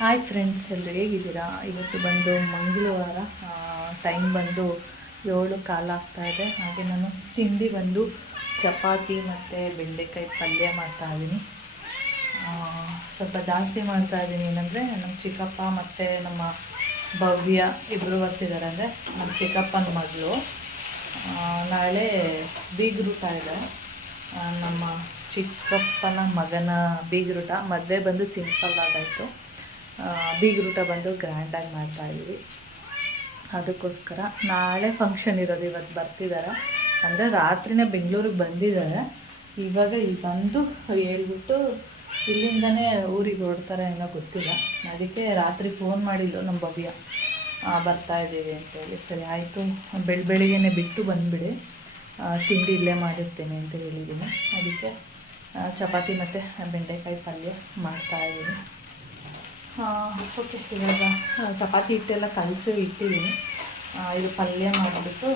Hi friends, ಎಲ್ಲರೂ ಹೇಗಿದ್ದೀರಾ? ಇವತ್ತು ಬಂದು ಮಂಗಳವಾರ, ಟೈಮ್ ಬಂದು 7:15 ಆಗ್ತಾಯಿದೆ. ಹಾಗೆ ನಾನು ತಿಂಡಿ ಬಂದು ಚಪಾತಿ ಮತ್ತು ಬೆಂಡೆಕಾಯಿ ಪಲ್ಯ ಮಾಡ್ತಾಯಿದ್ದೀನಿ. ಸ್ವಲ್ಪ ಜಾಸ್ತಿ ಮಾಡ್ತಾಯಿದ್ದೀನಿ. ಏನಂದರೆ ನಮ್ಮ ಚಿಕ್ಕಪ್ಪ ಮತ್ತು ನಮ್ಮ ಭವ್ಯ ಇಬ್ಬರು ಬರ್ತಿದ್ದಾರೆ. ಅಂದರೆ ನಮ್ಮ ಚಿಕ್ಕಪ್ಪನ ಮಗಳು ನಾಳೆ ಬೀಗ್ರೂಟ ಇದೆ. ನಮ್ಮ ಚಿಕ್ಕಪ್ಪನ ಮಗನ ಬೀಗ್ರೂಟ. ಮದುವೆ ಬಂದು ಸಿಂಪಲ್ ಆಗಾಯಿತು. ಬೀಗ್ರೂಟ ಬಂದು ಗ್ರ್ಯಾಂಡಾಗಿ ಮಾಡ್ತಾಯಿದ್ದೀವಿ. ಅದಕ್ಕೋಸ್ಕರ ನಾಳೆ ಫಂಕ್ಷನ್ ಇರೋದು. ಇವತ್ತು ಬರ್ತಿದ್ದಾರೆ. ಅಂದರೆ ರಾತ್ರಿನೇ ಬೆಂಗಳೂರಿಗೆ ಬಂದಿದ್ದಾರೆ. ಇವಾಗ ಇಲ್ಲಿ ಬಂದು ಹೇಳ್ಬಿಟ್ಟು ಇಲ್ಲಿಂದನೇ ಊರಿಗೆ ಹೊರಡ್ತಾರೆ ಏನೋ ಗೊತ್ತಿಲ್ಲ. ಅದಕ್ಕೆ ರಾತ್ರಿ ಫೋನ್ ಮಾಡಿದ್ದು ನಮ್ಮ ಭವ್ಯ, ಬರ್ತಾಯಿದ್ದೀವಿ ಅಂತೇಳಿ. ಸರಿ ಆಯಿತು, ಬೆಳಿಗ್ಗೆನೇ ಬಿಟ್ಟು ಬಂದುಬಿಡಿ, ತಿಂಡಿ ಇಲ್ಲೇ ಮಾಡಿರ್ತೇನೆ ಅಂತ ಹೇಳಿದ್ದೀನಿ. ಅದಕ್ಕೆ ಚಪಾತಿ ಮತ್ತು ಬೆಂಡೆಕಾಯಿ ಪಲ್ಯ ಮಾಡ್ತಾಯಿದ್ದೀನಿ. ಓಕೆ, ಇವಾಗ ಚಪಾತಿ ಹಿಟ್ಟೆಲ್ಲ ಕಲಸಿ ಇಟ್ಟಿದ್ದೀನಿ. ಇದು ಪಲ್ಯ ಮಾಡಿಬಿಟ್ಟು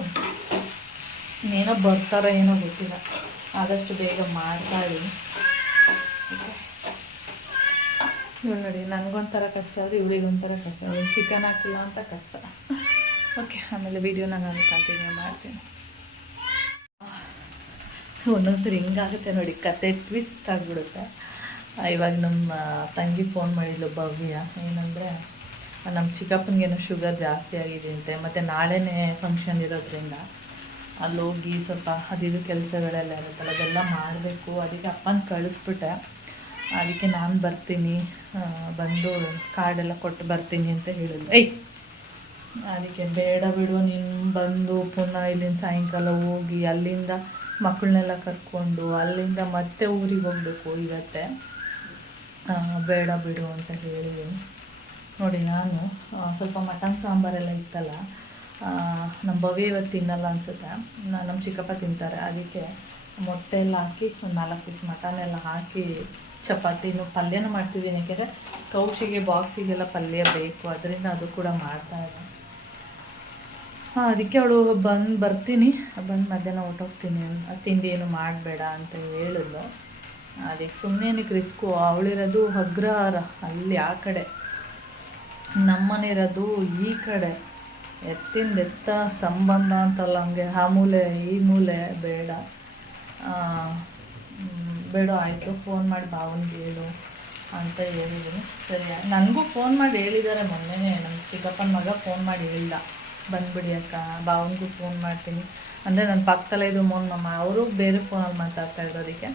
ಇನ್ನೇನೋ ಬರ್ತಾರೋ ಏನೋ ಗೊತ್ತಿಲ್ಲ, ಆದಷ್ಟು ಬೇಗ ಮಾಡ್ತಾಯಿದ್ದೀನಿ. ಓಕೆ, ಇವಳು ನೋಡಿ, ನನಗೊಂಥರ ಕಷ್ಟ ಆದರೆ ಇವಳಿಗೊಂಥರ ಕಷ್ಟ. ಚಿಕನ್ ಹಾಕಿಲ್ಲ ಅಂತ ಕಷ್ಟ. ಓಕೆ, ಆಮೇಲೆ ವೀಡಿಯೋನ ನಾನು ಕಂಟಿನ್ಯೂ ಮಾಡ್ತೀನಿ. ಒಂದೊಂದ್ಸರಿ ಹಿಂಗಾಗುತ್ತೆ ನೋಡಿ, ಕತೆ ಟ್ವಿಸ್ಟ್ ಆಗಿಬಿಡುತ್ತೆ. ಇವಾಗ ನಮ್ಮ ತಂಗಿ ಫೋನ್ ಮಾಡಿದ್ಲು ಭವ್ಯ. ಏನಂದರೆ ನಮ್ಮ ಚಿಕ್ಕಪ್ಪನಿಗೇನೋ ಶುಗರ್ ಜಾಸ್ತಿ ಆಗಿದೆ ಅಂತೆ. ಮತ್ತು ನಾಳೆನೇ ಫಂಕ್ಷನ್ ಇರೋದ್ರಿಂದ ಅಲ್ಲೋಗಿ ಸ್ವಲ್ಪ ಅದಿದು ಕೆಲಸಗಳೆಲ್ಲ ಇರುತ್ತಲ್ಲ, ಅದೆಲ್ಲ ಮಾಡಬೇಕು. ಅದಕ್ಕೆ ಅಪ್ಪನ ಕಳಿಸ್ಬಿಟ್ಟೆ. ಅದಕ್ಕೆ ನಾನು ಬರ್ತೀನಿ, ಬಂದು ಕಾರ್ಡೆಲ್ಲ ಕೊಟ್ಟು ಬರ್ತೀನಿ ಅಂತ ಹೇಳಿದ್ಲು. ಅದಕ್ಕೆ ಬೇಡ ಬಿಡು, ನೀನು ಬಂದು ಪುನಃ ಇಲ್ಲಿಂದ ಸಾಯಂಕಾಲ ಹೋಗಿ ಅಲ್ಲಿಂದ ಮಕ್ಕಳನ್ನೆಲ್ಲ ಕರ್ಕೊಂಡು ಅಲ್ಲಿಂದ ಮತ್ತೆ ಊರಿಗೆ ಹೋಗಬೇಕು ಇವತ್ತೇ, ಬೇಡ ಬಿಡು ಅಂತ ಹೇಳಿದ್ದೀನಿ. ನೋಡಿ, ನಾನು ಸ್ವಲ್ಪ ಮಟನ್ ಸಾಂಬಾರೆಲ್ಲ ಇತ್ತಲ್ಲ, ನಮ್ಮ ಭವ್ಯ ಇವತ್ತು ತಿನ್ನಲ್ಲ ಅನಿಸುತ್ತೆ. ನಮ್ಮ ಚಿಕ್ಕಪ್ಪ ತಿಂತಾರೆ. ಅದಕ್ಕೆ ಮೊಟ್ಟೆ ಎಲ್ಲ ಹಾಕಿ ಒಂದು 4 ಪೀಸ್ ಮಟನೆಲ್ಲ ಹಾಕಿ ಚಪಾತಿನೂ ಪಲ್ಯನೂ ಮಾಡ್ತಿದ್ದೀನಿ. ಯಾಕೆಂದರೆ ಕೌಶಿಗೆ ಬಾಕ್ಸಿಗೆಲ್ಲ ಪಲ್ಯ ಬೇಕು, ಅದರಿಂದ ಅದು ಕೂಡ ಮಾಡ್ತಾಯಿದ್ದೆ. ಅದಕ್ಕೆ ಅವಳು ಬರ್ತೀನಿ, ಬಂದು ಮಧ್ಯಾಹ್ನ ಹೊಟ್ಟೋಗ್ತೀನಿ, ತಿಂಡಿ ಏನು ಮಾಡಬೇಡ ಅಂತ ಹೇಳಿದ್ಲು. ಅದಕ್ಕೆ ಸುಮ್ಮನೆ ರಿಸ್ಕು. ಅವಳಿರೋದು ಅಗ್ರಹಾರ, ಅಲ್ಲಿ ಆ ಕಡೆ, ನಮ್ಮನೆ ಇರೋದು ಈ ಕಡೆ. ಎತ್ತ ಸಂಬಂಧ ಅಂತಲ್ಲ, ಹಂಗೆ ಆ ಮೂಲೆ ಈ ಮೂಲೆ ಬೇಡ. ಬೇಡ ಆಯಿತು, ಫೋನ್ ಮಾಡಿ ಭಾವನಿಗೆ ಹೇಳು ಅಂತ ಹೇಳಿದ್ದೀನಿ. ಸರಿ, ನನಗೂ ಫೋನ್ ಮಾಡಿ ಹೇಳಿದ್ದಾರೆ ಮೊನ್ನೆನೇ. ನಮ್ಮ ಚಿಕ್ಕಪ್ಪನ ಮಗ ಫೋನ್ ಮಾಡಿ ಹೇಳ್ದ, ಬಂದುಬಿಡಿ ಅಕ್ಕ, ಭಾವನಿಗೂ ಫೋನ್ ಮಾಡ್ತೀನಿ. ಅಂದರೆ ನನ್ನ ಪಕ್ಕದಲ್ಲೇ ಇದು ನಮ್ಮ ಅವರು ಬೇರೆ ಫೋನಲ್ಲಿ ಮಾತಾಡ್ತಾ ಇರೋದಕ್ಕೆ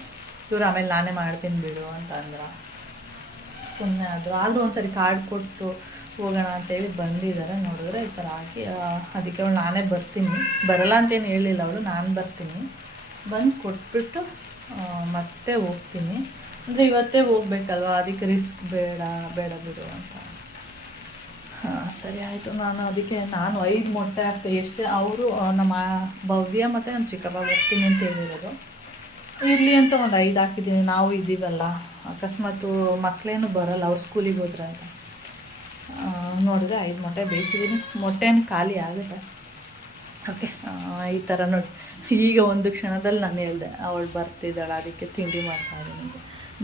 ಇವರು ಆಮೇಲೆ ನಾನೇ ಮಾಡ್ತೀನಿ ಬಿಡು ಅಂತ ಅಂದರು. ಸುಮ್ಮನೆ ಆದರೂ ಒಂದ್ಸರಿ ಕಾರ್ಡ್ ಕೊಟ್ಟು ಹೋಗೋಣ ಅಂತೇಳಿ ಬಂದಿದ್ದಾರೆ. ನೋಡಿದ್ರೆ ಈ ಥರ ಹಾಕಿ, ಅದಕ್ಕೆ ಅವಳು ನಾನೇ ಬರ್ತೀನಿ, ಬರಲ್ಲ ಅಂತೇನು ಹೇಳಿಲ್ಲ ಅವಳು, ನಾನು ಬರ್ತೀನಿ, ಬಂದು ಕೊಟ್ಬಿಟ್ಟು ಮತ್ತೆ ಹೋಗ್ತೀನಿ. ಅಂದರೆ ಇವತ್ತೇ ಹೋಗ್ಬೇಕಲ್ವ, ಅದಕ್ಕೆ ರಿಸ್ಕ್ ಬೇಡ ಬಿಡು ಅಂತ. ಸರಿ ಆಯಿತು. ನಾನು 5 ಮೊಟ್ಟೆ ಹಾಕ್ತೆ. ಎಷ್ಟು ಅವರು ನಮ್ಮ ಭವ್ಯ ಮತ್ತು ನಮ್ಮ ಚಿಕ್ಕಪ್ಪ ಬರ್ತೀನಿ ಅಂತ ಹೇಳಿರೋದು. ಇರಲಿ ಅಂತ ಒಂದು 5 ಹಾಕಿದ್ದೀನಿ. ನಾವು ಇದ್ದೀವಲ್ಲ, ಅಕಸ್ಮಾತು ಮಕ್ಕಳೇನು ಬರೋಲ್ಲ, ಅವ್ರು ಸ್ಕೂಲಿಗೆ ಹೋದ್ರೆ ಅಂತ ನೋಡಿದ್ರೆ 5 ಮೊಟ್ಟೆ ಬೇಯಿಸಿದ್ದೀನಿ. ಮೊಟ್ಟೆನ ಖಾಲಿ ಆಗುತ್ತೆ. ಓಕೆ, ಈ ಥರ ನೋಡಿ, ಈಗ ಒಂದು ಕ್ಷಣದಲ್ಲಿ ನಾನು ಹೇಳಿದೆ ಅವಳು ಬರ್ತಿದ್ದಾಳೆ, ಅದಕ್ಕೆ ತಿಂಡಿ ಮಾಡ್ತಾಯಿದ್ದೀನಿ ಅಂತ.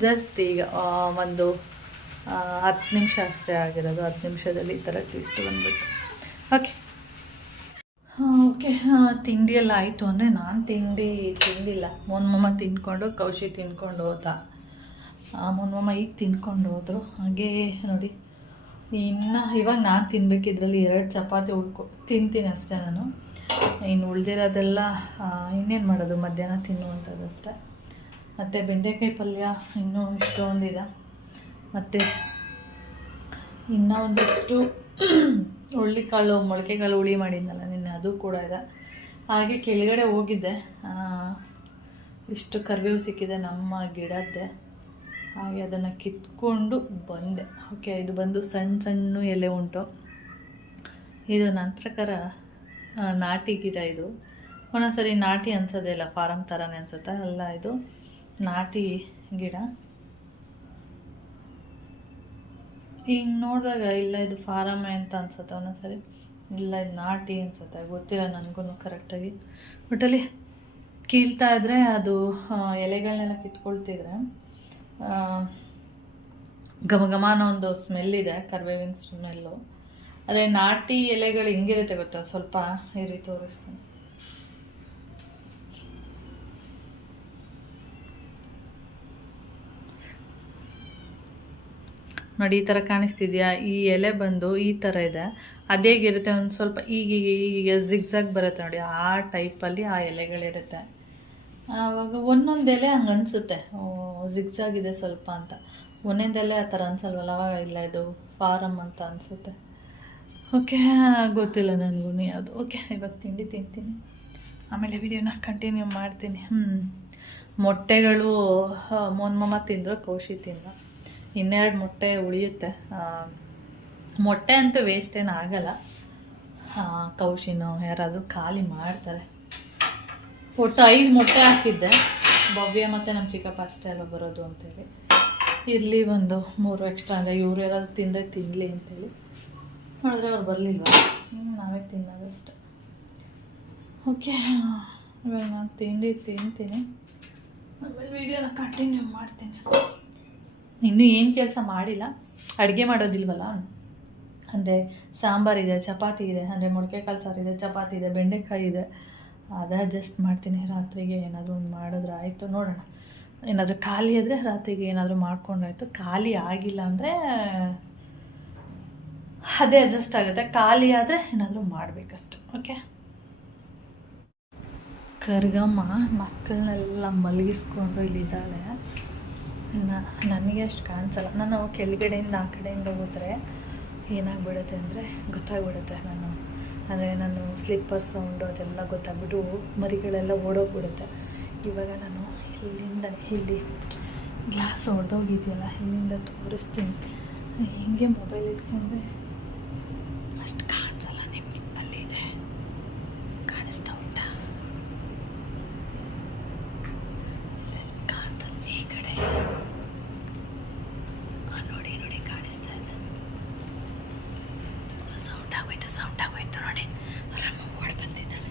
ಜಸ್ಟ್ ಈಗ ಒಂದು 10 ನಿಮಿಷ ಅಷ್ಟೇ ಆಗಿರೋದು. 10 ನಿಮಿಷದಲ್ಲಿ ಈ ಥರ ಟ್ವಿಸ್ಟ್ ಬಂದುಬಿಟ್ಟು. ಓಕೆ, ತಿಂಡಿ ಎಲ್ಲ ಆಯಿತು. ಅಂದರೆ ನಾನು ತಿಂಡಿ ತಿಂದಿಲ್ಲ, ಮೊನ್ಮಮ್ಮ ತಿಂದ್ಕೊಂಡು ಕೌಶಿ ತಿಂದ್ಕೊಂಡು ಹೋದ. ಮೊನ್ಮಮ್ಮ ಈಗ ತಿಂದ್ಕೊಂಡು ಹೋದರು. ಹಾಗೇ ನೋಡಿ, ಇವಾಗ ನಾನು ತಿನ್ನಬೇಕಿದ್ರಲ್ಲಿ 2 ಚಪಾತಿ ತಿಂತೀನಿ ಅಷ್ಟೇ ನಾನು. ಇನ್ನು ಉಳಿದಿರೋದೆಲ್ಲ ಇನ್ನೇನು ಮಾಡೋದು, ಮಧ್ಯಾಹ್ನ ತಿನ್ನುವಂಥದ್ದು ಅಷ್ಟೇ. ಮತ್ತು ಬೆಂಡೆಕಾಯಿ ಪಲ್ಯ ಇನ್ನೂ ಇಷ್ಟೊಂದಿದೆ. ಮತ್ತು ಇನ್ನೂ ಒಂದಿಷ್ಟು ಹುಳ್ಳಿಕಾಳು, ಮೊಳಕೆಕಾಳು ಹುಳಿ ಮಾಡಿದ್ನಲ್ಲ ನಿನ್ನೆ, ಅದು ಕೂಡ ಇದೆ. ಹಾಗೆ ಕೆಳಗಡೆ ಹೋಗಿದ್ದೆ, ಇಷ್ಟು ಕರಿಬೇವು ಸಿಕ್ಕಿದೆ ನಮ್ಮ ಗಿಡದ್ದೆ. ಹಾಗೆ ಅದನ್ನು ಕಿತ್ಕೊಂಡು ಬಂದೆ. ಓಕೆ, ಇದು ಬಂದು ಸಣ್ಣ ಎಲೆ ಉಂಟು. ಇದು ನನ್ನ ಪ್ರಕಾರ ನಾಟಿ ಗಿಡ. ಇದು ಒಂದೊಂದ್ಸರಿ ನಾಟಿ ಅನ್ಸೋದೇ ಇಲ್ಲ, ಫಾರಮ್ ಥರನೇ ಅನ್ಸುತ್ತೆ. ಅಲ್ಲ, ಇದು ನಾಟಿ ಗಿಡ. ಈಗ ನೋಡಿದಾಗ ಇಲ್ಲ ಇದು ಫಾರಮ್ಮೆ ಅಂತ ಅನ್ಸುತ್ತೆ ಒಂದೊಂದ್ಸರಿ, ಇಲ್ಲ ಇದು ನಾಟಿ ಅನ್ಸುತ್ತೆ, ಗೊತ್ತಿಲ್ಲ ನನಗೂ ಕರೆಕ್ಟಾಗಿ. ಒಟ್ಟಲ್ಲಿ ಕೀಳ್ತಾ ಇದ್ದರೆ ಅದು ಎಲೆಗಳನ್ನೆಲ್ಲ ಕಿತ್ಕೊಳ್ತಿದ್ರೆ ಘಮ ಘಮ ಅನ್ನೋ ಒಂದು ಸ್ಮೆಲ್ ಇದೆ, ಕರಿಬೇವಿನ ಸ್ಮೆಲ್ಲು. ಆದರೆ ನಾಟಿ ಎಲೆಗಳು ಹೆಂಗಿರುತ್ತೆ ಗೊತ್ತಾ, ಸ್ವಲ್ಪ ಈ ರೀತಿ ತೋರಿಸ್ತೀನಿ. ನೋಡಿ ಈ ಥರ ಕಾಣಿಸ್ತಿದ್ಯಾ, ಈ ಎಲೆ ಬಂದು ಈ ಥರ ಇದೆ. ಅದೇಗಿರುತ್ತೆ ಒಂದು ಸ್ವಲ್ಪ ಈಗ ಜಿಗ್ಸಾಗ್ ಬರುತ್ತೆ ನೋಡಿ, ಆ ಟೈಪಲ್ಲಿ ಆ ಎಲೆಗಳಿರುತ್ತೆ. ಆವಾಗ ಒಂದೊಂದು ಎಲೆ ಹಂಗೆ ಅನಿಸುತ್ತೆ ಜಿಗ್ಸಾಗಿದೆ ಸ್ವಲ್ಪ ಅಂತ. ಒಂದೊಂದು ಎಲೆ ಆ ಥರ ಅನ್ಸಲ್ವಲ್ಲ, ಅವಾಗ ಇಲ್ಲ ಇದು ಫಾರಮ್ ಅಂತ ಅನಿಸುತ್ತೆ. ಓಕೆ, ಗೊತ್ತಿಲ್ಲ ನನಗೂ ಯಾವುದು. ಓಕೆ, ಇವಾಗ ತಿಂಡಿ ತಿಂತೀನಿ, ಆಮೇಲೆ ವಿಡಿಯೋನ ಕಂಟಿನ್ಯೂ ಮಾಡ್ತೀನಿ. ಮೊಟ್ಟೆಗಳು ಮೊನ್ಮಮ್ಮ ತಿಂದರು, ಕೌಶಿ ತಿಂದ. ಇನ್ನೆರಡು ಮೊಟ್ಟೆ ಉಳಿಯುತ್ತೆ. ಮೊಟ್ಟೆ ಅಂತೂ ವೇಸ್ಟ್ ಏನು ಆಗಲ್ಲ, ಕೌಶಿನೋ ಯಾರಾದರೂ ಖಾಲಿ ಮಾಡ್ತಾರೆ. ಒಟ್ಟು 5 ಮೊಟ್ಟೆ ಹಾಕಿದ್ದೆ, ಭವ್ಯ ಮತ್ತು ನಮ್ಮ ಚಿಕ್ಕಪ್ಪ ಅಷ್ಟೇ ಅಲ್ಲ ಬರೋದು ಅಂತೇಳಿ. ಇರಲಿ ಒಂದು 3 ಎಕ್ಸ್ಟ್ರಾ ಅಂದರೆ ಇವ್ರು ಯಾರಾದ್ರು ತಿಂದರೆ ತಿನ್ನಲಿ ಅಂತೇಳಿ ಮಾಡಿದ್ರೆ ಅವ್ರು ಬರಲಿಲ್ವ, ನಾವೇ ತಿನ್ನೋದಷ್ಟೆ. ಓಕೆ, ಇವಾಗ ನಾನು ತಿಂಡಿ ತಿಂತೀನಿ, ಆಮೇಲೆ ವೀಡಿಯೋನ ಕಂಟಿನ್ಯೂ ಮಾಡ್ತೀನಿ. ಇನ್ನೂ ಏನು ಕೆಲಸ ಮಾಡಿಲ್ಲ, ಅಡುಗೆ ಮಾಡೋದಿಲ್ವಲ್ಲ. ಅಂದರೆ ಸಾಂಬಾರಿದೆ, ಚಪಾತಿ ಇದೆ, ಅಂದರೆ ಮೊಳಕೆ ಕಾಳು ಸಾರಿದೆ, ಚಪಾತಿ ಇದೆ, ಬೆಂಡೆಕಾಯಿ ಇದೆ, ಅದು ಅಡ್ಜಸ್ಟ್ ಮಾಡ್ತೀನಿ. ರಾತ್ರಿಗೆ ಏನಾದರೂ ಒಂದು ಮಾಡಿದ್ರೆ ಆಯಿತು, ನೋಡೋಣ. ಏನಾದರೂ ಖಾಲಿ ಆದರೆ ರಾತ್ರಿಗೆ ಏನಾದರೂ ಮಾಡ್ಕೊಂಡ್ರಾಯ್ತು. ಖಾಲಿ ಆಗಿಲ್ಲ ಅಂದರೆ ಅದೇ ಅಡ್ಜಸ್ಟ್ ಆಗುತ್ತೆ, ಖಾಲಿ ಆದರೆ ಏನಾದರೂ ಮಾಡಬೇಕಷ್ಟು. ಓಕೆ, ಕರ್ಗಮ್ಮ ಮಕ್ಕಳನ್ನೆಲ್ಲ ಮಲಗಿಸ್ಕೊಂಡು ಇಲ್ಲಿದ್ದಾಳೆ. ನನಗೆ ಅಷ್ಟು ಕಾಣಿಸಲ್ಲ, ನಾನು ಕೆಳಗಡೆಯಿಂದ ಆ ಕಡೆಯಿಂದ ಹೋದರೆ ಏನಾಗ್ಬಿಡುತ್ತೆ ಅಂದರೆ ಗೊತ್ತಾಗ್ಬಿಡುತ್ತೆ. ನಾನು ಸ್ಲಿಪ್ಪರ್ ಸೌಂಡು ಅದೆಲ್ಲ ಗೊತ್ತಾಗ್ಬಿಟ್ಟು ಮರಿಗಳೆಲ್ಲ ಓಡೋಗ್ಬಿಡುತ್ತೆ. ಇವಾಗ ನಾನು ಇಲ್ಲಿಂದ ಇಲ್ಲಿ ಗ್ಲಾಸ್ ಹೊಡೆದೋಗಿದೆಯಲ್ಲ, ಇಲ್ಲಿಂದ ತೋರಿಸ್ತೀನಿ. ಹಿಂಗೆ ಮೊಬೈಲ್ ಇಟ್ಕೊಂಡ್ರೆ ಅಷ್ಟು ಕಾಣಿಸಲ್ಲ ನಿಮಗೆ. ಅಲ್ಲಿದೆ, ಕಾಣಿಸ್ತಾ ಉಂಟಾ? ಕಾಣಿಸಲ್ಲ, ಈ ಕಡೆ ಇದೆ ನೋಡಿ, ಕಾಣಿಸ್ತಾ ಇದೆ. ಸೌಂಡ್ ಆಗೋಯ್ತು ನೋಡಿ. ಆರಾಮ ಓಡಿ ಬಂದಿದ್ದಾಳೆ.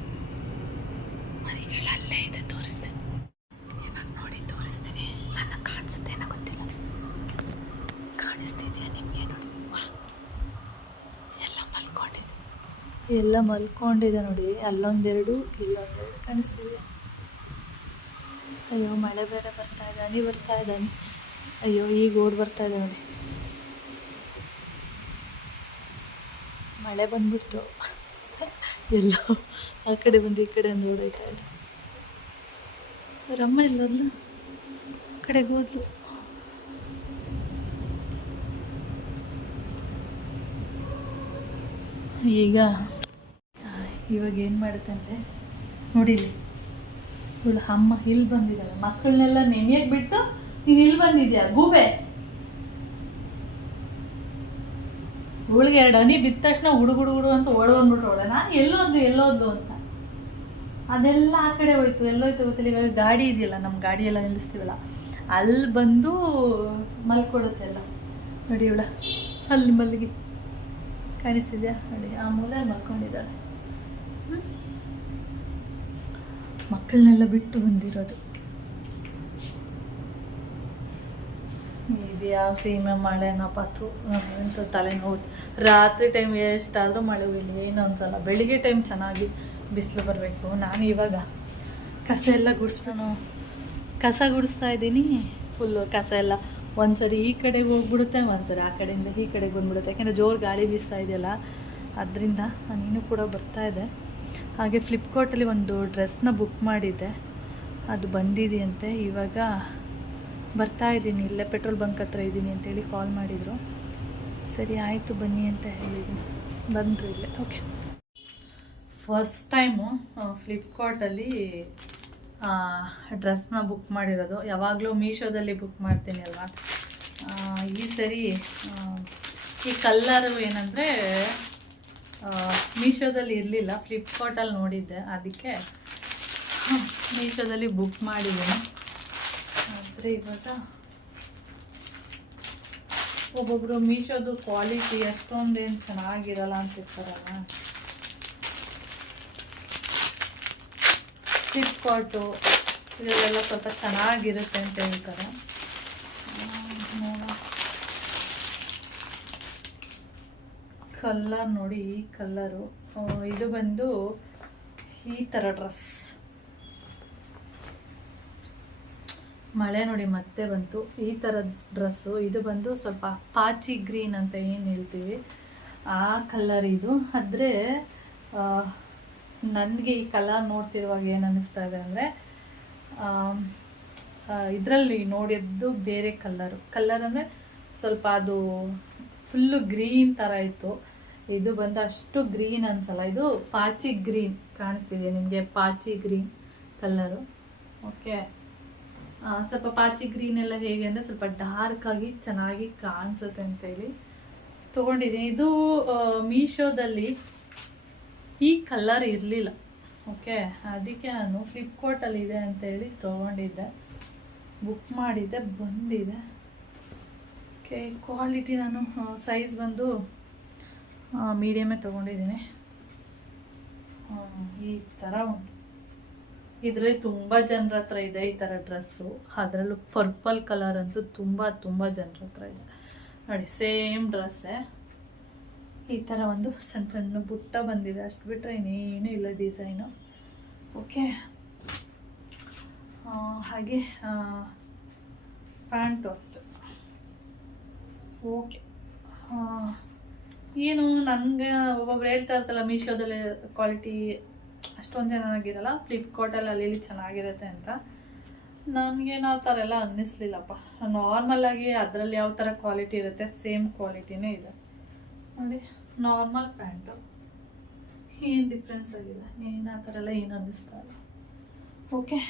ಮರಿಗಳು ಅಲ್ಲೇ ಇದೆ, ತೋರಿಸ್ತೀನಿ. ಇವಾಗ ನೋಡಿ ತೋರಿಸ್ತೀನಿ. ನನ್ನ ಕಾಣಿಸುತ್ತೇನೋ ಗೊತ್ತಿಲ್ಲ, ಕಾಣಿಸ್ತಿದ್ಯಾ ನಿಮಗೆ? ನೋಡಿ, ಎಲ್ಲ ಮಲ್ಕೊಂಡಿದೆ ನೋಡಿ. ಅಲ್ಲೊಂದೆರಡು, ಇಲ್ಲೊಂದೆರಡು ಕಾಣಿಸ್ತಿದೆ. ಅಯ್ಯೋ, ಮಳೆ ಬೇರೆ ಬರ್ತಾ ಇದ್ದಾನೆ. ಅಯ್ಯೋ, ಈಗ ಓಡ್ ಬರ್ತಾ ಇದೆ ನೋಡಿ. ಮಳೆ ಬಂದ್ಬಿಡ್ತು, ಎಲ್ಲೋ ಆ ಕಡೆ ಬಂದು ಈ ಕಡೆ ಒಂದು ಓಡೋಯ್ತಾ ಇದೆ. ರಮ್ಮ ಇಲ್ಲೋದ್ಲು, ಕಡೆಗೆ ಹೋದ್ಲು. ಇವಾಗ ಏನು ಮಾಡುತ್ತೆ ಅಂದರೆ ನೋಡಿ, ಇವಳು ಅಮ್ಮ ಇಲ್ಲಿ ಬಂದಿದ್ದಾಳೆ. ಮಕ್ಕಳನ್ನೆಲ್ಲ ನೆನೆಯಕ್ಕೆ ಬಿಟ್ಟು ನೀನು ಇಲ್ಲಿ ಬಂದಿದ್ಯಾ ಗೂಬೆ. ಇವಳಿಗೆ 2 ಹನಿ ಬಿದ್ದ ತಕ್ಷಣ ಹುಡುಗುಡು ಅಂತ ಓಡೋಗ್ಬಿಟ್ರವಳೆ. ನಾನು ಎಲ್ಲೋದ್ದು ಅಂತ ಅದೆಲ್ಲ ಆ ಕಡೆ ಹೋಯ್ತು, ಎಲ್ಲೋಯ್ತು ಗೊತ್ತಿಲ್ಲ. ಇವಾಗ ಗಾಡಿ ಇದೆಯಲ್ಲ, ನಮ್ಮ ಗಾಡಿ ಎಲ್ಲ ನಿಲ್ಲಿಸ್ತೀವಲ್ಲ, ಅಲ್ಲಿ ಬಂದು ಮಲ್ಕೊಡುತ್ತೆ ಎಲ್ಲ. ನೋಡಿ, ಇವಳ ಅಲ್ಲಿ ಮಲ್ಲಿಗೆ ಕಾಣಿಸ್ತಿದ್ಯಾ ನೋಡಿ, ಆ ಮೂಲೆಯಲ್ಲಿ ಮಲ್ಕೊಂಡಿದ್ದಾಳೆ. ಮಕ್ಕಳನ್ನೆಲ್ಲ ಬಿಟ್ಟು ಬಂದಿರೋದು. ಇದು ಯಾವ ಸೀಮೆ ಮಳೆನ ಪತ್ತು ಅಂತ ತಲೆನೋವು. ರಾತ್ರಿ ಟೈಮ್ ಎಷ್ಟಾದರೂ ಮಳೆ ಇಲ್ಲ, ಏನು ಅನ್ಸಲ್ಲ. ಬೆಳಿಗ್ಗೆ ಟೈಮ್ ಚೆನ್ನಾಗಿ ಬಿಸಿಲು ಬರಬೇಕು. ನಾನು ಇವಾಗ ಕಸ ಗುಡಿಸ್ತಾ ಇದ್ದೀನಿ. ಫುಲ್ಲು ಕಸ ಎಲ್ಲ ಒಂದ್ಸರಿ ಈ ಕಡೆಗೆ ಹೋಗ್ಬಿಡುತ್ತೆ, ಒಂದ್ಸರಿ ಆ ಕಡೆಯಿಂದ ಈ ಕಡೆಗೆ ಬಂದ್ಬಿಡುತ್ತೆ. ಯಾಕೆಂದರೆ ಜೋರು ಗಾಳಿ ಬೀಸ್ತಾ ಇದೆಯಲ್ಲ, ಅದರಿಂದ ನೀನು ಕೂಡ ಬರ್ತಾ ಇದೆ. ಹಾಗೆ ಫ್ಲಿಪ್ಕಾರ್ಟಲ್ಲಿ ಒಂದು ಡ್ರೆಸ್ನ ಬುಕ್ ಮಾಡಿದ್ದೆ, ಅದು ಬಂದಿದೆಯಂತೆ. ಇವಾಗ ಬರ್ತಾ ಇದ್ದೀನಿ, ಇಲ್ಲೇ ಪೆಟ್ರೋಲ್ ಬಂಕ್ ಹತ್ರ ಇದ್ದೀನಿ ಅಂತೇಳಿ ಕಾಲ್ ಮಾಡಿದರು. ಸರಿ ಆಯಿತು ಬನ್ನಿ ಅಂತ ಹೇಳಿದ್ದೀನಿ, ಬಂದರು ಇಲ್ಲೇ. ಓಕೆ, ಫಸ್ಟ್ ಟೈಮು ಫ್ಲಿಪ್ಕಾರ್ಟಲ್ಲಿ ಡ್ರೆಸ್ನ ಬುಕ್ ಮಾಡಿರೋದು. ಯಾವಾಗಲೂ ಮೀಶೋದಲ್ಲಿ ಬುಕ್ ಮಾಡ್ತೀನಿ ಅಲ್ವಾ. ಈ ಸರಿ ಈ ಕಲ್ಲರು ಏನಂದರೆ ಮೀಶೋದಲ್ಲಿ ಇರಲಿಲ್ಲ, ಫ್ಲಿಪ್ಕಾರ್ಟಲ್ಲಿ ನೋಡಿದ್ದೆ, ಅದಕ್ಕೆ ಮೀಶೋದಲ್ಲಿ ಬುಕ್ ಮಾಡಿದ್ದೀನಿ. ಆದರೆ ಇವಾಗ ಒಬ್ಬೊಬ್ಬರು ಮೀಶೋದು ಕ್ವಾಲಿಟಿ ಅಷ್ಟೊಂದೇನು ಚೆನ್ನಾಗಿರಲ್ಲ ಅಂತಿರ್ತಾರಲ್ಲ. ಫ್ಲಿಪ್ಕಾರ್ಟು ಇದೆಲ್ಲ ಸ್ವಲ್ಪ ಚೆನ್ನಾಗಿರುತ್ತೆ ಅಂತ ಹೇಳ್ತಾರೆ. ಕಲ್ಲರ್ ನೋಡಿ, ಈ ಕಲ್ಲರು. ಇದು ಬಂದು ಈ ಥರ ಡ್ರೆಸ್. ಮಳೆ ನೋಡಿ ಮತ್ತೆ ಬಂತು. ಈ ಥರ ಡ್ರೆಸ್ಸು. ಇದು ಬಂದು ಸ್ವಲ್ಪ ಪಾಚಿ ಗ್ರೀನ್ ಅಂತ ಏನು ಹೇಳ್ತೀವಿ ಆ ಕಲರ್ ಇದು. ಆದರೆ ನನಗೆ ಈ ಕಲರ್ ನೋಡ್ತಿರುವಾಗ ಏನು ಅನ್ನಿಸ್ತಾ ಇದೆ ಅಂದರೆ, ಇದರಲ್ಲಿ ನೋಡಿದ್ದು ಬೇರೆ ಕಲರ್ ಅಂದರೆ ಸ್ವಲ್ಪ ಅದು ಫುಲ್ಲು ಗ್ರೀನ್ ಥರ ಇತ್ತು. ಇದು ಬಂದು ಅಷ್ಟು ಗ್ರೀನ್ ಅನ್ಸಲ್ಲ. ಇದು ಪಾಚಿ ಗ್ರೀನ್ ಕಾಣಿಸ್ತಿದೆ ನಿಮಗೆ, ಪಾಚಿ ಗ್ರೀನ್ ಕಲರು. ಓಕೆ, ಸ್ವಲ್ಪ ಪಾಚಿ ಗ್ರೀನ್ ಎಲ್ಲ ಹೇಗೆ ಅಂದರೆ ಸ್ವಲ್ಪ ಡಾರ್ಕ್ ಆಗಿ ಚೆನ್ನಾಗಿ ಕಾಣಿಸುತ್ತೆ ಅಂತೇಳಿ ತೊಗೊಂಡಿದ್ದೀನಿ. ಇದು ಮೀಶೋದಲ್ಲಿ ಈ ಕಲರ್ ಇರಲಿಲ್ಲ. ಓಕೆ, ಅದಕ್ಕೆ ನಾನು ಫ್ಲಿಪ್ಕಾರ್ಟಲ್ಲಿ ಇದೆ ಅಂತೇಳಿ ತೊಗೊಂಡಿದ್ದೆ, ಬುಕ್ ಮಾಡಿದ್ದೆ, ಬಂದಿದೆ. ಓಕೆ, ಕ್ವಾಲಿಟಿ ನಾನು ಸೈಜ್ ಬಂದು ಮೀಡಿಯಮೇ ತೊಗೊಂಡಿದ್ದೀನಿ. ಈ ಥರ ಉಂಟು. ಇದರಲ್ಲಿ ತುಂಬ ಜನರ ಹತ್ರ ಇದೆ ಈ ಥರ ಡ್ರೆಸ್ಸು. ಅದರಲ್ಲೂ ಪರ್ಪಲ್ ಕಲರ್ ಅಂತೂ ತುಂಬ ಜನರ ಹತ್ರ ಇದೆ ನೋಡಿ. ಸೇಮ್ ಡ್ರೆಸ್ಸೇ, ಈ ಥರ ಒಂದು ಸಣ್ಣ ಸಣ್ಣ ಬುಟ್ಟ ಬಂದಿದೆ, ಅಷ್ಟು ಬಿಟ್ಟರೆ ಇನ್ನೇನು ಇಲ್ಲ ಡಿಸೈನು. ಓಕೆ, ಹಾಗೆ ಪ್ಯಾಂಟು ಅಷ್ಟು. ಓಕೆ, ಏನು ನನಗೆ ಒಬ್ಬೊಬ್ರು ಹೇಳ್ತಾ ಇರ್ತಲ್ಲ ಮೀಶೋದಲ್ಲಿ ಕ್ವಾಲಿಟಿ ಅಷ್ಟೊಂದು ಚೆನ್ನಾಗಿರಲ್ಲ, ಫ್ಲಿಪ್ಕಾರ್ಟಲ್ಲಿ ಅಲ್ಲಿ ಚೆನ್ನಾಗಿರುತ್ತೆ ಅಂತ. ನನಗೇನು ಆ ಥರ ಎಲ್ಲ ಅನ್ನಿಸ್ಲಿಲ್ಲಪ್ಪ. ನಾರ್ಮಲಾಗಿ ಅದರಲ್ಲಿ ಯಾವ ಥರ ಕ್ವಾಲಿಟಿ ಇರುತ್ತೆ ಸೇಮ್ ಕ್ವಾಲಿಟಿನೇ ಇದೆ ನೋಡಿ. ನಾರ್ಮಲ್ ಪ್ಯಾಂಟು, ಏನು ಡಿಫ್ರೆನ್ಸ್ ಆಗಿದೆ, ಏನು ಆ ಥರ ಎಲ್ಲ ಏನು ಅನ್ನಿಸ್ತಾ ಇಲ್ಲ. ಓಕೆ,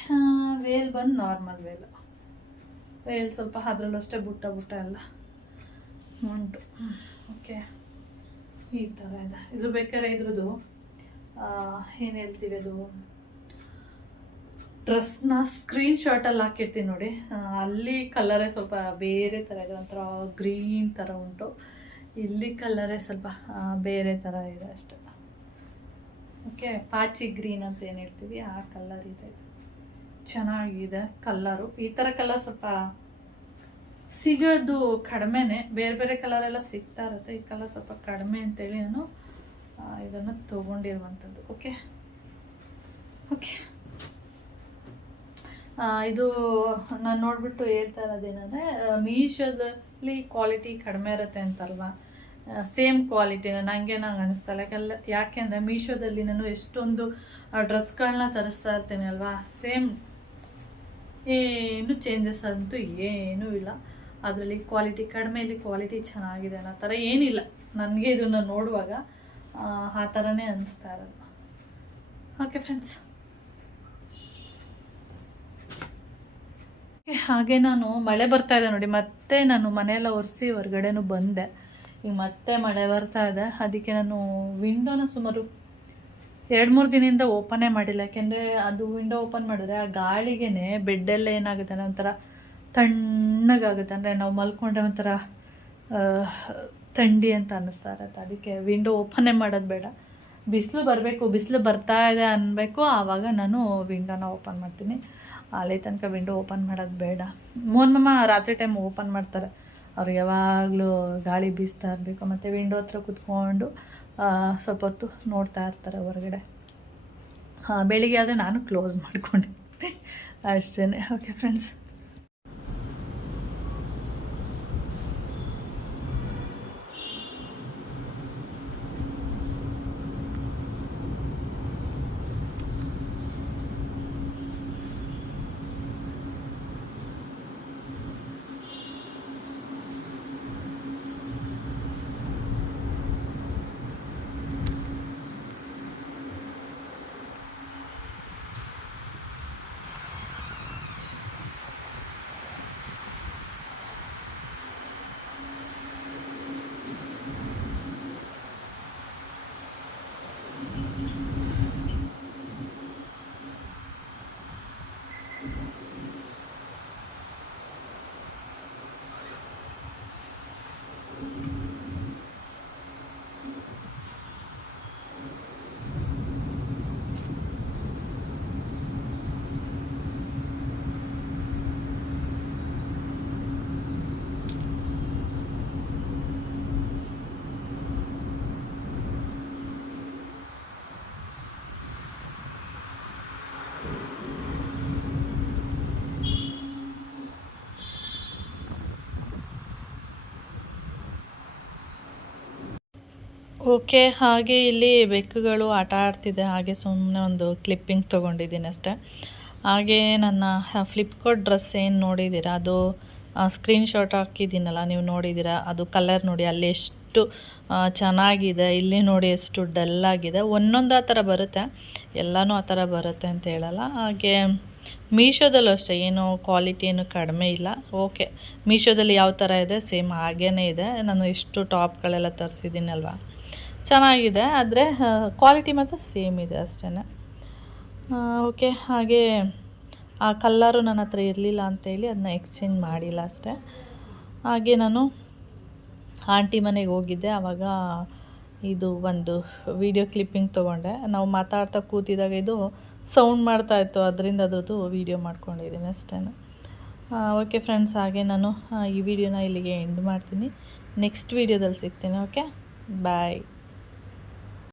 ವೇಲ್ ಬಂದು ನಾರ್ಮಲ್ ವೇಲ್ ಸ್ವಲ್ಪ ಅದರಲ್ಲೂ ಅಷ್ಟೇ ಬುಟ್ಟ ಎಲ್ಲ ಉಂಟು. ಓಕೆ, ಈ ಥರ ಇದೆ. ಇದು ಬೇಕಾದ್ರೆ ಇದ್ರದ್ದು ಏನು ಹೇಳ್ತೀವಿ, ಅದು ಡ್ರೆಸ್ನ ಸ್ಕ್ರೀನ್ ಶಾಟಲ್ಲಿ ಹಾಕಿರ್ತೀನಿ ನೋಡಿ. ಅಲ್ಲಿ ಕಲರೇ ಸ್ವಲ್ಪ ಬೇರೆ ಥರ ಇದೆ, ಒಂಥರ ಗ್ರೀನ್ ಥರ ಉಂಟು. ಇಲ್ಲಿ ಕಲರೇ ಸ್ವಲ್ಪ ಬೇರೆ ಥರ ಇದೆ ಅಷ್ಟೆ. ಓಕೆ, ಪಾಚಿ ಗ್ರೀನ್ ಅಂತ ಏನು ಹೇಳ್ತೀವಿ ಆ ಕಲರ್ ಇದೆ. ಚೆನ್ನಾಗಿದೆ ಕಲ್ಲರು. ಈ ಥರ ಕಲರ್ ಸ್ವಲ್ಪ ಸಿಗೋದು ಕಡಿಮೆನೇ, ಬೇರೆ ಕಲರೆಲ್ಲ ಸಿಗ್ತಾ ಇರುತ್ತೆ. ಈ ಕಲರ್ ಸ್ವಲ್ಪ ಕಡಿಮೆ ಅಂತೇಳಿ ನಾನು ಇದನ್ನು ತೊಗೊಂಡಿರುವಂಥದ್ದು. ಓಕೆ, ಇದು ನಾನು ನೋಡಿಬಿಟ್ಟು ಹೇಳ್ತಾ ಇರೋದೇನೆಂದರೆ, ಮೀಶೋದಲ್ಲಿ ಕ್ವಾಲಿಟಿ ಕಡಿಮೆ ಇರುತ್ತೆ ಅಂತಲ್ವಾ, ಸೇಮ್ ಕ್ವಾಲಿಟಿನ ನಂಗೆ ಅನ್ನಿಸ್ತಲ್ಲ. ಯಾಕೆಂದರೆ ಮೀಶೋದಲ್ಲಿ ನಾನು ಎಷ್ಟೊಂದು ಡ್ರೆಸ್ಗಳನ್ನ ತರಿಸ್ತಾ ಇರ್ತೀನಿ ಅಲ್ವಾ, ಸೇಮ್ ಏನು ಚೇಂಜಸ್ ಅಂತೂ ಏನೂ ಇಲ್ಲ. ಅದರಲ್ಲಿ ಕ್ವಾಲಿಟಿ ಕಡಿಮೆ, ಇಲ್ಲಿ ಕ್ವಾಲಿಟಿ ಚೆನ್ನಾಗಿದೆ ಅನ್ನೋ ಥರ ಏನಿಲ್ಲ. ನನಗೆ ಇದನ್ನು ನೋಡುವಾಗ ಆ ಥರನೇ ಅನ್ನಿಸ್ತಾ ಇರೋದು. ಓಕೆ ಫ್ರೆಂಡ್ಸ್, ಹಾಗೆ ನಾನು ಮಳೆ ಬರ್ತಾ ಇದೆ ನೋಡಿ, ಮತ್ತೆ ನಾನು ಮನೆಯೆಲ್ಲ ಒರೆಸಿ ಹೊರಗಡೆನೂ ಬಂದೆ. ಈಗ ಮತ್ತೆ ಮಳೆ ಬರ್ತಾ ಇದೆ, ಅದಕ್ಕೆ ನಾನು ವಿಂಡೋನ ಸುಮಾರು 2-3 ದಿನದಿಂದ ಓಪನೇ ಮಾಡಿಲ್ಲ. ಯಾಕೆಂದರೆ ಅದು ವಿಂಡೋ ಓಪನ್ ಮಾಡಿದ್ರೆ ಆ ಗಾಳಿಗೆ ಬೆಡ್ಡೆಲ್ಲ ಏನಾಗುತ್ತೆ ಅಂದರೆ ಒಂಥರ ತಣ್ಣಗಾಗುತ್ತೆ. ಅಂದರೆ ನಾವು ಮಲ್ಕೊಂಡ್ರೆ ಒಂಥರ ಥಂಡಿ ಅಂತ ಅನ್ನಿಸ್ತಾ ಇರುತ್ತೆ. ಅದಕ್ಕೆ ವಿಂಡೋ ಓಪನ್ನೇ ಮಾಡೋದು ಬೇಡ. ಬಿಸಿಲು ಬರ್ತಾ ಇದೆ ಅನ್ನಬೇಕು, ಆವಾಗ ನಾನು ವಿಂಡೋನ ಓಪನ್ ಮಾಡ್ತೀನಿ. ಅಲ್ಲಿ ತನಕ ವಿಂಡೋ ಓಪನ್ ಮಾಡೋದು ಬೇಡ. ಮೋನ್ ರಾತ್ರಿ ಟೈಮ್ ಓಪನ್ ಮಾಡ್ತಾರೆ, ಅವ್ರು ಯಾವಾಗಲೂ ಗಾಳಿ ಬೀಸ್ತಾ ಇರಬೇಕು. ಮತ್ತು ವಿಂಡೋ ಹತ್ರ ಕೂತ್ಕೊಂಡು ಸ್ವಲ್ಪ ಹೊತ್ತು ನೋಡ್ತಾ ಇರ್ತಾರೆ ಹೊರಗಡೆ. ಬೆಳಿಗ್ಗೆ ಆದರೆ ನಾನು ಕ್ಲೋಸ್ ಮಾಡ್ಕೊಂಡೆ ಅಷ್ಟೇ. Okay friends, okay. ಹಾಗೆ ಇಲ್ಲಿ ಬೆಕ್ಕುಗಳು ಆಟ ಆಡ್ತಿದೆ. ಹಾಗೆ ಸುಮ್ಮನೆ ಒಂದು ಕ್ಲಿಪ್ಪಿಂಗ್ ತೊಗೊಂಡಿದ್ದೀನಿ ಅಷ್ಟೇ. ಹಾಗೆ ನನ್ನ ಫ್ಲಿಪ್ಕಾರ್ಟ್ ಡ್ರೆಸ್ ಏನು ನೋಡಿದ್ದೀರಾ, ಅದು ಸ್ಕ್ರೀನ್‌ಶಾಟ್ ಹಾಕಿದ್ದೀನಲ್ಲ, ನೀವು ನೋಡಿದ್ದೀರಾ. ಅದು ಕಲರ್ ನೋಡಿ ಅಲ್ಲಿ ಎಷ್ಟು ಚೆನ್ನಾಗಿದೆ, ಇಲ್ಲಿ ನೋಡಿ ಎಷ್ಟು ಡಲ್ಲಾಗಿದೆ. ಒಂದೊಂದು ಆ ಥರ ಬರುತ್ತೆ, ಎಲ್ಲನೂ ಆ ಥರ ಬರುತ್ತೆ ಅಂತ ಹೇಳಲ್ಲ. ಹಾಗೆ ಮೀಶೋದಲ್ಲೂ ಅಷ್ಟೇ, ಏನು ಕ್ವಾಲಿಟಿ ಏನು ಕಡಿಮೆ ಇಲ್ಲ. ಓಕೆ, ಮೀಶೋದಲ್ಲಿ ಯಾವ ಥರ ಇದೆ ಸೇಮ್ ಹಾಗೇ ಇದೆ. ನಾನು ಎಷ್ಟು ಟಾಪ್ಗಳೆಲ್ಲ ತರಿಸಿದ್ದೀನಲ್ವ, ಚೆನ್ನಾಗಿದೆ. ಆದರೆ ಕ್ವಾಲಿಟಿ ಮಾತ್ರ ಸೇಮ್ ಇದೆ ಅಷ್ಟೇ. ಓಕೆ. ಹಾಗೆ ಆ ಕಲ್ಲರು ನನ್ನ ಹತ್ರ ಇರಲಿಲ್ಲ ಅಂತೇಳಿ ಅದನ್ನ ಎಕ್ಸ್ಚೇಂಜ್ ಮಾಡಿಲ್ಲ ಅಷ್ಟೇ. ಹಾಗೆ ನಾನು ಆಂಟಿ ಮನೆಗೆ ಹೋಗಿದ್ದೆ. ಆವಾಗ ಇದು ಒಂದು ವಿಡಿಯೋ ಕ್ಲಿಪ್ಪಿಂಗ್ ತೊಗೊಂಡೆ. ನಾವು ಮಾತಾಡ್ತಾ ಕೂತಿದಾಗ ಇದು ಸೌಂಡ್ ಮಾಡ್ತಾಯಿತ್ತು, ಅದರಿಂದ ಅದ್ರದ್ದು ವೀಡಿಯೋ ಮಾಡ್ಕೊಂಡಿದ್ದೀನಿ ಅಷ್ಟೇ. ಓಕೆ ಫ್ರೆಂಡ್ಸ್, ಹಾಗೆ ನಾನು ಈ ವಿಡಿಯೋನ ಇಲ್ಲಿಗೆ ಎಂಡ್ ಮಾಡ್ತೀನಿ. ನೆಕ್ಸ್ಟ್ ವೀಡಿಯೋದಲ್ಲಿ ಸಿಗ್ತೀನಿ. ಓಕೆ, ಬಾಯ್.